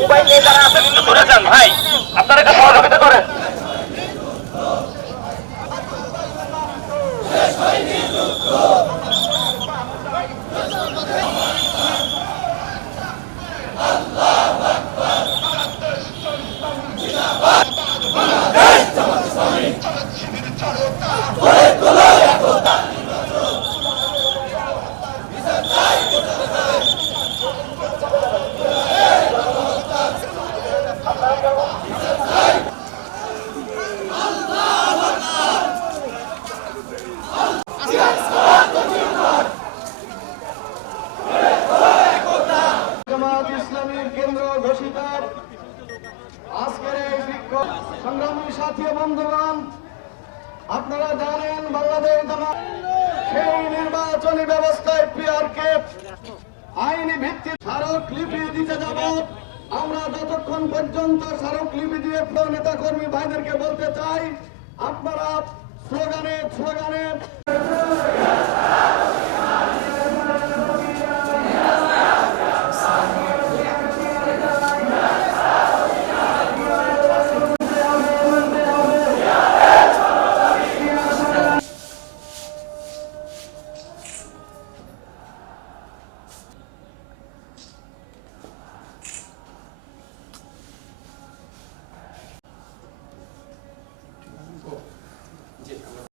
Mobile নিয়ে যারা আছেন একটু ধরে যান ভাই, আপনারা একটা সহযোগিতা করেন। কেন্দ্র ঘোষিত আজকের এই বিক্ষোভ সংগ্রামী সাথী বন্ধুগণ, আপনারা জানেন বাংলাদেশ জামাত সেই নির্বাচনী ব্যবস্থায় পিআরকে আইনি ভিত্তি স্মারকলিপি দিতে যাব। আমরা যতক্ষণ পর্যন্ত স্মারকলিপি দিয়ে নেতা কর্মী ভাইদেরকে বলতে চাই, আপনারা স্লোগানে